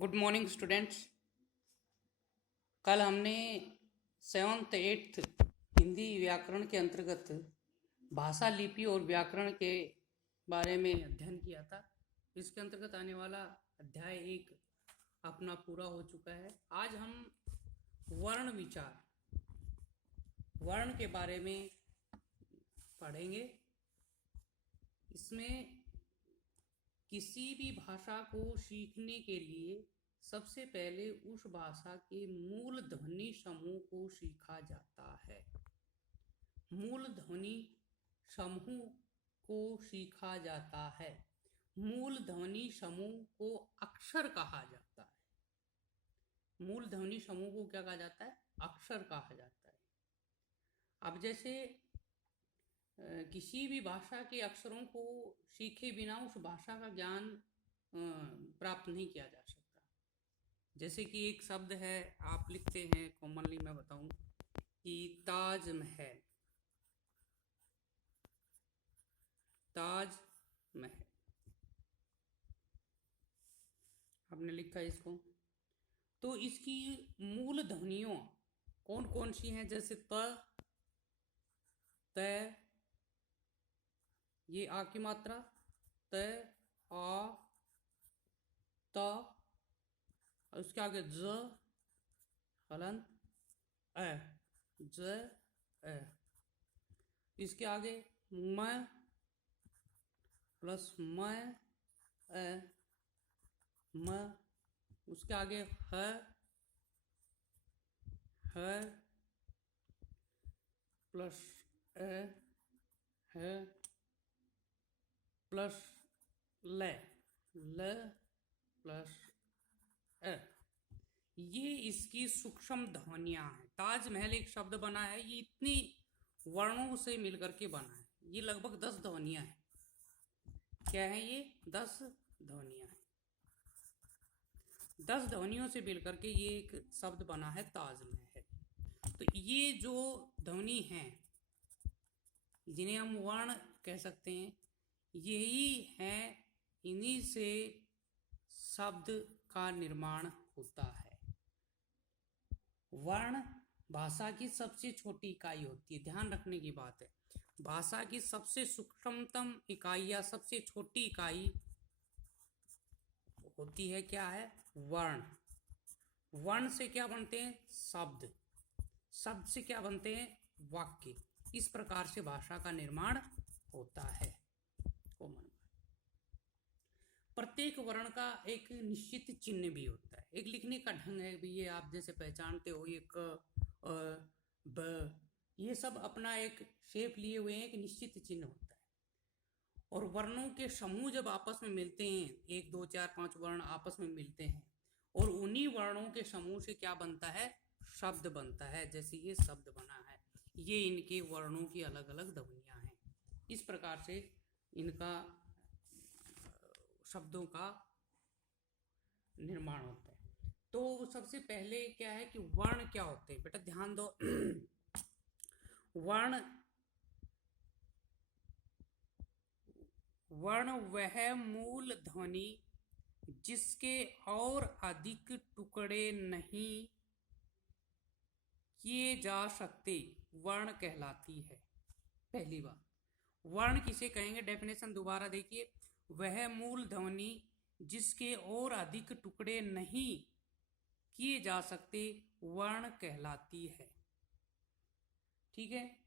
Good morning students. कल हमने 7th 8th Hindi व्याकरण के अंतर्गत भाषा, लिपि और व्याकरण के बारे में अध्ययन किया था। इसके अंतर्गत आने वाला अध्याय 1 अपना पूरा हो चुका है। आज हम वर्ण विचार, वर्ण के बारे में पढ़ेंगे। इसमें किसी भी भाषा को सीखने के लिए सबसे पहले उस भाषा के मूल ध्वनि समूह को सीखा जाता है। मूल ध्वनि समूह को सीखा जाता है। मूल ध्वनि समूह को अक्षर कहा जाता है। मूल ध्वनि समूह को क्या कहा जाता है? अक्षर कहा जाता है। अब जैसे किसी भी भाषा के अक्षरों को सीखे बिना उस भाषा का ज्ञान प्राप्त नहीं किया जा सकता। जैसे कि एक शब्द है, आप लिखते हैं, कॉमनली मैं बताऊं कि ताजमहल। ताजमहल आपने लिखा इसको, तो इसकी मूल ध्वनियों कौन कौन सी हैं? जैसे त, त, ये आ की मात्रा, त, आ, त, और उसके आगे ज, हलंत, अ, ज, अ। इसके आगे म प्लस म, अ, म। उसके आगे ह, ह प्लस अ, ह प्लस ल, ल प्लस अ। ये इसकी सूक्ष्म ध्वनियां हैं। ताजमहल एक शब्द बना है, ये इतनी वर्णों से मिलकर के बना है। ये लगभग 10 ध्वनियां हैं। क्या है ये? 10 ध्वनियां हैं। 10 ध्वनियों से मिलकर के ये एक शब्द बना है, ताजमहल। तो ये जो ध्वनि हैं, जिन्हें हम वर्ण कह सकते हैं, यही है, इन्हीं से शब्द का निर्माण होता है। वर्ण भाषा की सबसे छोटी इकाई होती है। ध्यान रखने की बात है, भाषा की सबसे सूक्ष्मतम इकाई या सबसे छोटी इकाई होती है, क्या है? वर्ण। वर्ण से क्या बनते हैं? शब्द। शब्द से क्या बनते हैं? वाक्य। इस प्रकार से भाषा का निर्माण होता है। प्रत्येक वर्ण का एक निश्चित चिन्ह भी होता है, एक लिखने का ढंग है भी। ये आप जैसे पहचानते हो, ये क, अ, ब, ये सब अपना एक शेप लिए हुए हैं, एक निश्चित चिन्ह होता है। और वर्णों के समूह जब आपस में मिलते हैं, 1 2 4 5 वर्ण आपस में मिलते हैं, और उन्हीं वर्णों के समूह से क्या बनता है? शब्द बनता है। जैसे ये शब्द बना है, ये इनके वर्णों की अलग अलग ध्वनियां हैं। इस प्रकार से इनका शब्दों का निर्माण होता है। तो सबसे पहले क्या है कि वर्ण क्या होते हैं? बेटा ध्यान दो। वर्ण, वर्ण वह मूल ध्वनि जिसके और अधिक टुकड़े नहीं किए जा सकते, वर्ण कहलाती है। पहली बात, वर्ण किसे कहेंगे? डेफिनेशन दोबारा देखिए। वह मूल ध्वनि जिसके और अधिक टुकड़े नहीं किए जा सकते, वर्ण कहलाती है। ठीक है।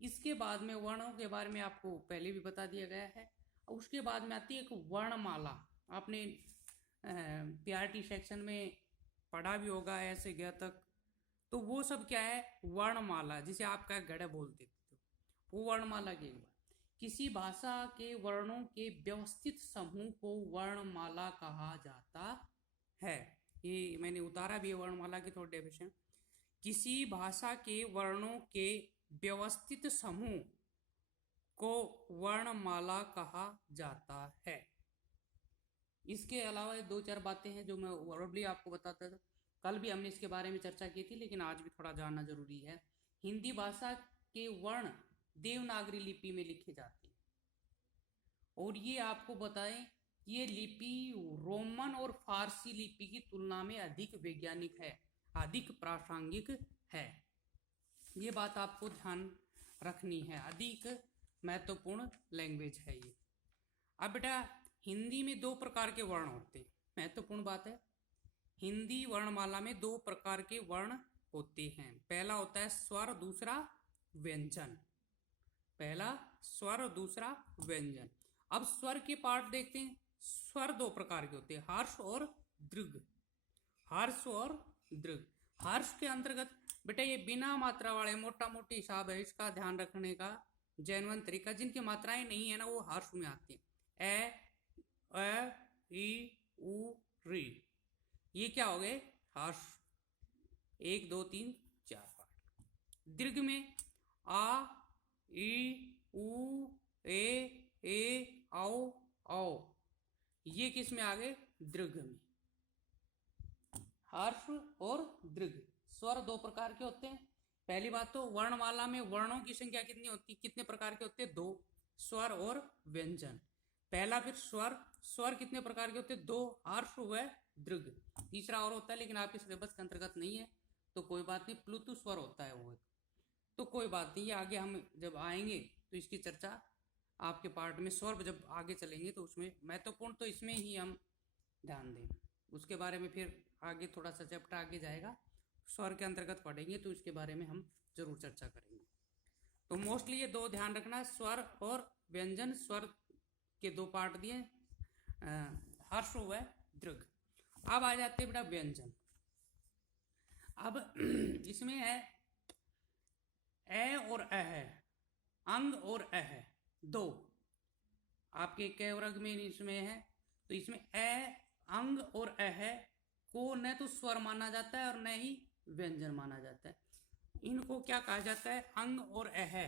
इसके बाद में वर्णों के बारे में आपको पहले भी बता दिया गया है। उसके बाद में आती है एक वर्णमाला। आपने पीआरटी सेक्शन में पढ़ा भी होगा ऐसे गया तक। तो वो सब क्या है? वर्णमाला, जिसे आप क्या गढ़ बोलते हो, वो वर्णमाला की बात। किसी भाषा के वर्णों के व्यवस्थित समूह को वर्णमाला कहा जाता है। ये मैंने उतारा भी है वर्णमाला की थोड़ी डेफिनेशन। किसी भाषा के वर्णों के व्यवस्थित समूह को वर्णमाला कहा जाता है। इसके अलावा 2 4 बातें हैं जो मैं वर्डली आपको बताता था। कल भी हमने इसके बारे में चर्चा की थी, लेकिन आज भी थोड़ा जानना जरूरी है। हिंदी भाषा के वर्ण देवनागरी लिपि में लिखे जाते हैं, और ये आपको बताएं, ये लिपि रोमन और फारसी लिपि की तुलना में अधिक वैज्ञानिक है, अधिक प्रासंगिक है। ये बात आपको ध्यान रखनी है, अधिक महत्वपूर्ण लैंग्वेज है ये। अब बेटा हिंदी में 2 प्रकार के वर्ण होते हैं, महत्वपूर्ण बात है। हिंदी वर्णमाला में 2 प्रकार के वर्ण होते हैं। पहला होता है स्वर, दूसरा व्यंजन। पहला स्वर और दूसरा व्यंजन। अब स्वर के पार्ट देखते हैं। स्वर 2 प्रकार के होते हैं, हर्ष और दीर्घ। हर्ष और दीर्घ। हर्ष के अंतर्गत बेटा ये बिना मात्रा वाले मोटा मोटी हिसाब है, इसका ध्यान रखने का जैनवन तरीका। जिनकी मात्राएं नहीं है ना वो हर्ष में आती है। ए ई उ री, ये क्या हो गए हर्ष। 1 2 3 4 पार्ट। दीर्घ में आ ई उ ए औ औ, ये किस में आ गए दीर्घ में। हर्ष और दीर्घ स्वर 2 प्रकार के होते हैं। पहली बात तो वर्णमाला में वर्णों की संख्या कितनी होती, कितने प्रकार के होते हैं 2, स्वर और व्यंजन। पहला फिर स्वर, स्वर कितने प्रकार के होते हैं 2, हर्ष व दीर्घ। तीसरा और होता है लेकिन आपके सिलेबस के अंतर्गत नहीं है तो कोई बात नहीं, प्लुत स्वर होता है वो, तो कोई बात नहीं। आगे हम जब आएंगे तो इसकी चर्चा आपके पार्ट में स्वर जब आगे चलेंगे तो उसमें महत्वपूर्ण तो इसमें ही हम ध्यान दें। उसके बारे में फिर आगे थोड़ा सा चैप्टर आगे जाएगा, स्वर के अंतर्गत पढ़ेंगे तो इसके बारे में हम जरूर चर्चा करेंगे। तो मोस्टली ये 2 ध्यान रखना, स्वर और व्यंजन। स्वर के 2 पार्ट दिए, हर्ष व दीर्घ। अब आ जाते बेटा व्यंजन। अब इसमें है ए और अ है, अंग और अ है 2 आपके क वर्ग में इसमें है। तो इसमें ए अंग और अ है को न तो स्वर माना जाता है और न ही व्यंजन माना जाता है। इनको क्या कहा जाता है, अंग और अ है।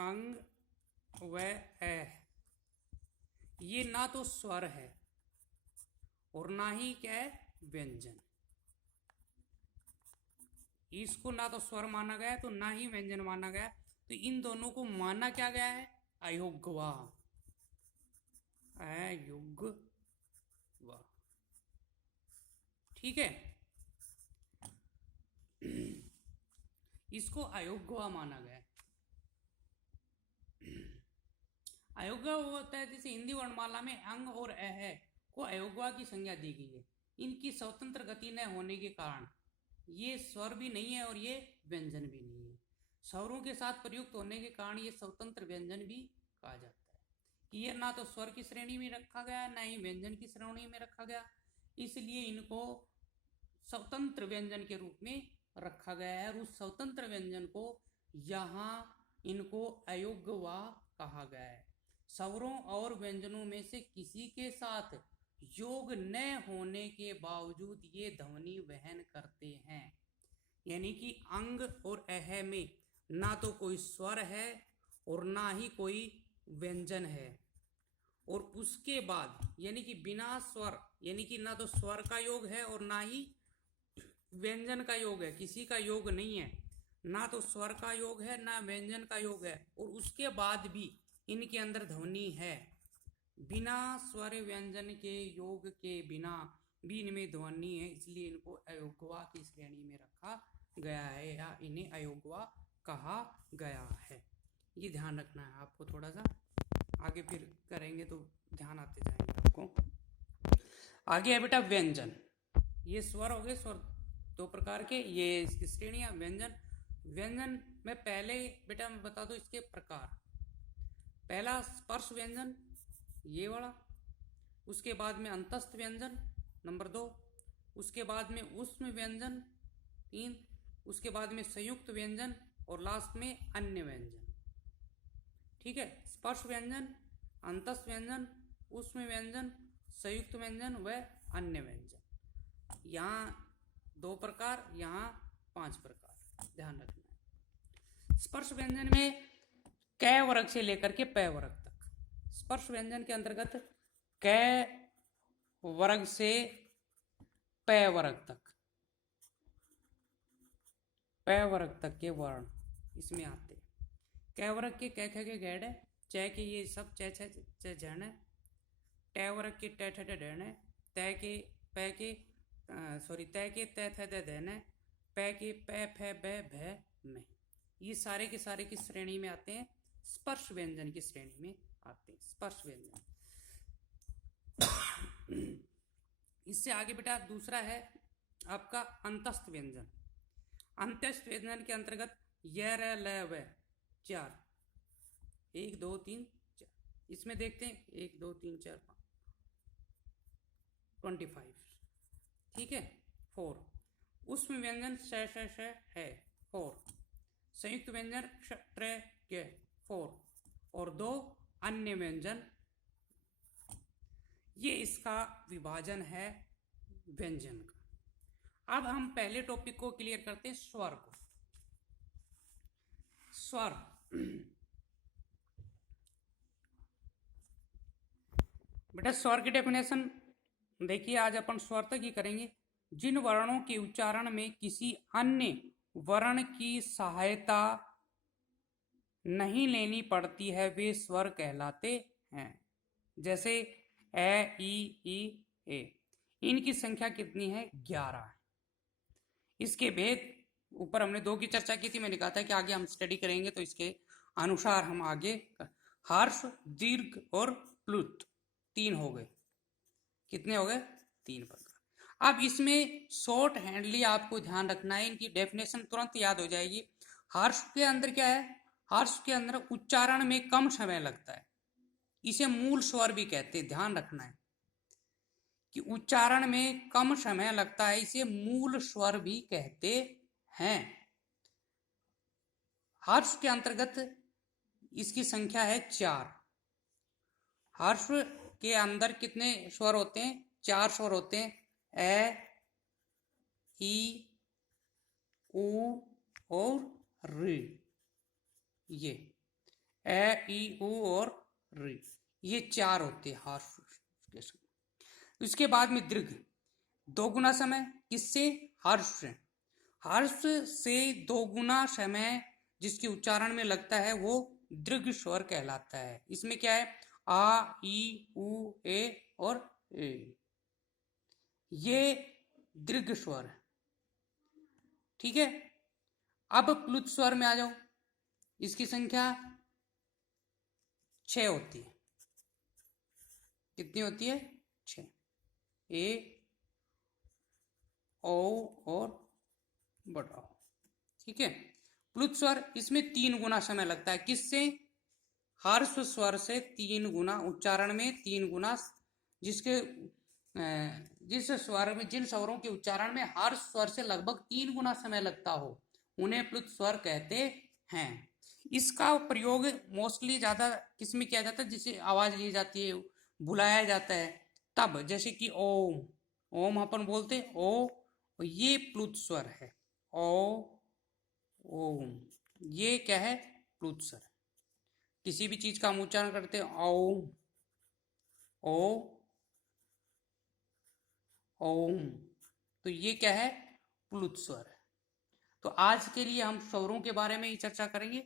अंग व अ, ये ना तो स्वर है और ना ही क्या है व्यंजन। इसको ना तो स्वर माना गया तो ना ही व्यंजन माना गया। तो इन दोनों को माना क्या गया है, अयोग्यवा। अयोग्यवा, ठीक है। इसको अयोग्यवा माना गया। अयोग्य होता है जैसे हिंदी वर्णमाला में अंग और अ है को अयोग्यवा की संज्ञा दी गई है। इनकी स्वतंत्र गति न होने के कारण ये स्वर भी नहीं है और ये व्यंजन भी नहीं है। स्वरों के साथ प्रयुक्त होने के कारण ये स्वतंत्र व्यंजन भी कहा जाता है कि ये ना तो स्वर की श्रेणी में रखा गया ना ही व्यंजन की श्रेणी में रखा गया, इसलिए इनको स्वतंत्र व्यंजन के रूप में रखा गया है। और उस स्वतंत्र व्यंजन को यहाँ इनको अयोग्यवा कहा गया है। स्वरों और व्यंजनों में से किसी के साथ योग न होने के बावजूद ये ध्वनि वहन करते हैं। यानी कि अंग और अह में ना तो कोई स्वर है और ना ही कोई व्यंजन है, और उसके बाद यानी कि बिना स्वर, यानी कि ना तो स्वर का योग है और ना ही व्यंजन का योग है, किसी का योग नहीं है, ना तो स्वर का योग है ना व्यंजन का योग है, और उसके बाद भी इनके अंदर ध्वनि है। बिना स्वर व्यंजन के योग के बिना भी इनमें ध्वनि है, इसलिए इनको अयोग्यवा की श्रेणी में रखा गया है या इन्हें अयोग्यवा कहा गया है। ये ध्यान रखना है आपको, थोड़ा सा आगे फिर करेंगे तो ध्यान आते जाएंगे आपको। आगे है बेटा व्यंजन। ये स्वर हो गए, स्वर 2 प्रकार के, ये इसकी श्रेणियां। व्यंजन, व्यंजन में पहले बेटा मैं बता दूं इसके प्रकार। पहला स्पर्श व्यंजन ये वाला, उसके बाद में अंतस्थ व्यंजन नंबर 2, उसके बाद में ऊष्म व्यंजन 3, उसके बाद में संयुक्त व्यंजन और लास्ट में अन्य व्यंजन। ठीक है, स्पर्श व्यंजन, अंतस्थ व्यंजन, ऊष्म व्यंजन, संयुक्त व्यंजन व अन्य व्यंजन। यहाँ 2 प्रकार, यहाँ 5 प्रकार, ध्यान रखना है। स्पर्श व्यंजन में क वर्ग से लेकर के प वर्ग तक। स्पर्श व्यंजन के अंतर्गत क वर्ग से प वर्ग तक, प वर्ग तक के वर्ण इसमें आते हैं। क वर्ग के क ख ग घ च के ये सब च छ च झन, टे वर्ग के ट ठ ढ, तय के पै के सॉरी तय के तय थ द धन, पै के पै फै बै भै में। ये सारे के सारे किस श्रेणी में आते हैं? स्पर्श व्यंजन की श्रेणी में आते हैं, स्पर्श व्यंजन। इससे आगे बेटा दूसरा है आपका अंतस्थ व्यंजन। अंतस्थ व्यंजन के अंतर्गत य र ल व 4, 1 2 3 4, इसमें देखते हैं 1 2 3 4 5 25, ठीक है। 4 उसमें व्यंजन श है 4, संयुक्त व्यंजन क्ष ट्र के 4 और 2 अन्य व्यंजन। ये इसका विभाजन है व्यंजन का। अब हम पहले टॉपिक को क्लियर करते हैं, स्वर को। स्वर बेटा स्वर की डेफिनेशन देखिए, आज अपन स्वर तक ही करेंगे। जिन वर्णों के उच्चारण में किसी अन्य वर्ण की सहायता नहीं लेनी पड़ती है वे स्वर कहलाते हैं। जैसे ए ई ए, इनकी संख्या कितनी है? 11 है। इसके भेद ऊपर हमने 2 की चर्चा की थी, मैंने कहा था कि आगे हम स्टडी करेंगे तो इसके अनुसार हम आगे हर्ष, दीर्घ और प्लुत 3 हो गए। कितने हो गए? 3 प्रकार। अब इसमें शॉर्ट हैंडली आपको ध्यान रखना है, इनकी डेफिनेशन तुरंत याद हो जाएगी। हर्ष के अंदर क्या है? हर्ष के अंदर उच्चारण में कम समय लगता है, इसे मूल स्वर भी कहते हैं। ध्यान रखना है कि उच्चारण में कम समय लगता है, इसे मूल स्वर भी कहते हैं। हर्ष के अंतर्गत इसकी संख्या है 4। हर्ष के अंदर कितने स्वर होते हैं? 4 स्वर होते हैं। ए ई उ और ऋ। ये ए ई उ और ऋ, ये 4 होते हैं हर्ष के समय। इसके बाद में दीर्घ 2 गुना समय। किससे? हर्ष से। हर्ष से 2 गुना समय जिसके उच्चारण में लगता है वो दीर्घ स्वर कहलाता है। इसमें क्या है? आ ई उ ए और ए, ये दीर्घ स्वर है, ठीक है। अब प्लुत स्वर में आ जाओ, इसकी संख्या 6 होती है। कितनी होती है? 6। ए ओ और बड़ा ओ, ठीक है। प्लुत स्वर इसमें 3 गुना समय लगता है। किससे? हर्ष स्वर से 3 गुना उच्चारण में, 3 गुना जिसके जिस स्वर में, जिन स्वरों के उच्चारण में हर्ष स्वर से लगभग 3 गुना समय लगता हो उन्हें प्लुत स्वर कहते हैं। इसका प्रयोग मोस्टली ज्यादा किसमें किया जाता है? जिसे आवाज ली जाती है, बुलाया जाता है तब, जैसे कि ओम, ओम अपन बोलते हैं ओ, ये प्लुत स्वर है। ओ ओम, ये क्या है? प्लुत स्वर। किसी भी चीज का हम उच्चारण करते हैं ओम, ओ ओम, तो ये क्या है? प्लुत स्वर है। तो आज के लिए हम स्वरों के बारे में ही चर्चा करेंगे,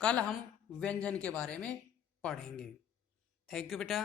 कल हम व्यंजन के बारे में पढ़ेंगे। थैंक यू बेटा।